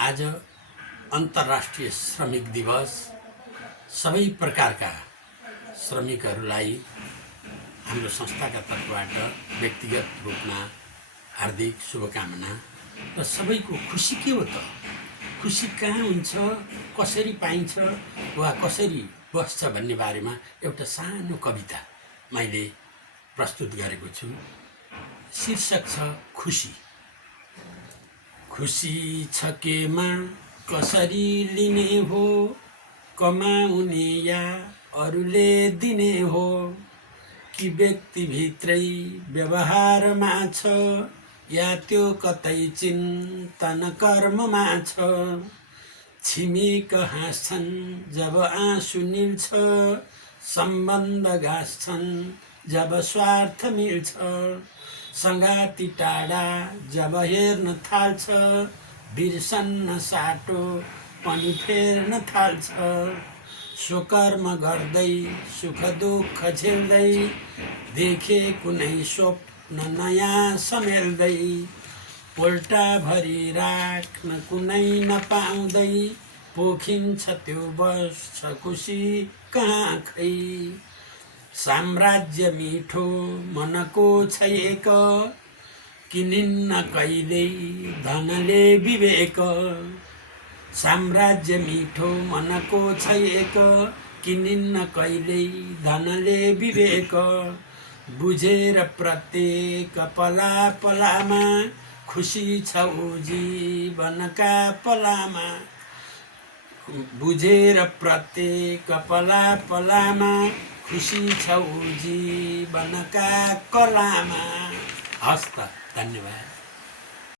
आज अन्तर्राष्ट्रिय श्रमिक दिवस। सबै प्रकारका श्रमिकहरूलाई हाम्रो संस्थाका तर्फबाट व्यक्तिगत रूपमा हार्दिक शुभकामना। र सबैको खुसी के हो त? खुसी कहाँ हुन्छ, कसरी पाइन्छ वा कसरी बस्छ भन्ने बारेमा एउटा सानो कविता मैले प्रस्तुत गरेको छु। शीर्षक छ खुसी। खुसी छ केमा कसरी लिने हो, कमाउने या अरूले दिने हो, कि व्यक्तिभित्रै व्यवहारमा छ, या त्यो कतै चिन्तन कर्ममा छ। छिमेक हाँस्छन् जब आँसु निल्छ, सम्बन्ध गाँस्छन् जब स्वार्थ मिल्छ। सङ्गाती टाढा जब हेर्न थाल्छ, बिर्सन्न साटो पनि फेर्न थाल्छ। स्वकर्म गर्दै सुख दुःख झेल्दै, देखे कुनै स्वप्न नयाँ समेल्दै, पोल्टाभरि राख्न कुनै नपाउँदै, पोखिन्छ त्यो बस्छ खुसी कहाँ खै। साम्राज्य मिठो मनको छ एक, किनिन्न कहिल्यै धनले विवेक। साम्राज्य मिठो मनको छ एक, किनिन्न कहिल्यै धनले विवेक। बुझेर प्रत्येक पला पलामा, खुसी छ ऊ जीवनका पलामा। बुझेर प्रत्येक पला पलामा, खुसी छ ऊ जीवनका कलामा। हस्त, धन्यवाद।